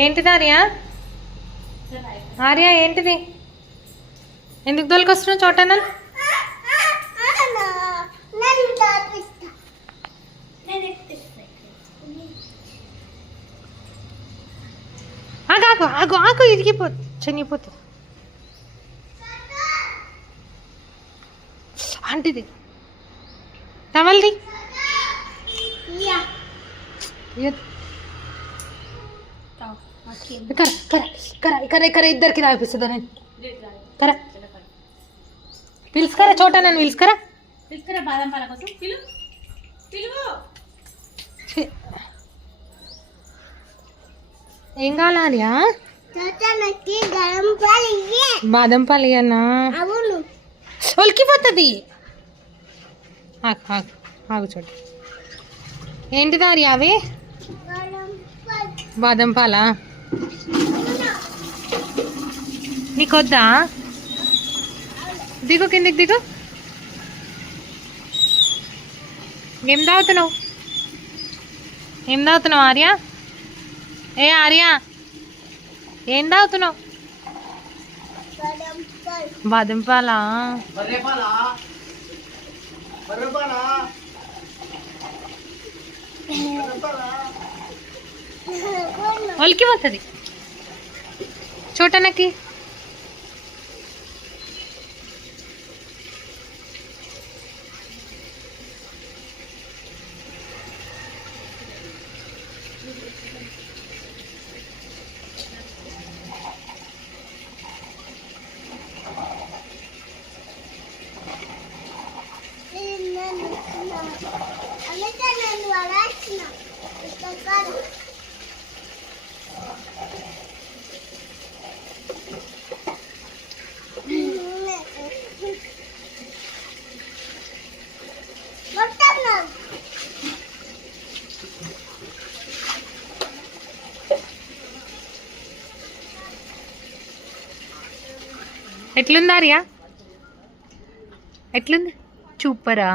ఏంటిది ఆర్య? ఆర్య ఏంటిది? ఎందుకు దొరికొస్తున్నావు చోటనల్? ఆగు ఆగు ఆగు, ఇరిగిపోతుంది, చనిపోతుంది. ఆంటీది టవల్ది ఇద్దరికి తాగిపిస్తుందా? నేను కరా పిలుచుకరా, చోట నన్ను పిలుచుకరా. బాదం పాల కోసం ఏం కావాలి? బాదం పాలు ఇయ్యన్నా? ఒలికిపోతుంది. ఆగు చూడు. ఏంటిది ఆర్య అవి? బాదం పాలా? నీకొద్దా? దిగు, కిందికి దిగు. ఏం తాగుతున్నావు? ఏం తాగుతున్నావు ఆర్య? ఏ ఆర్య, ఏం తాగుతున్నావు? బాదం పాలా? ఒలికిపోతుంది చోటనకి. ఎట్లుంది ఆర్య? ఎట్లుంది? చూపరా?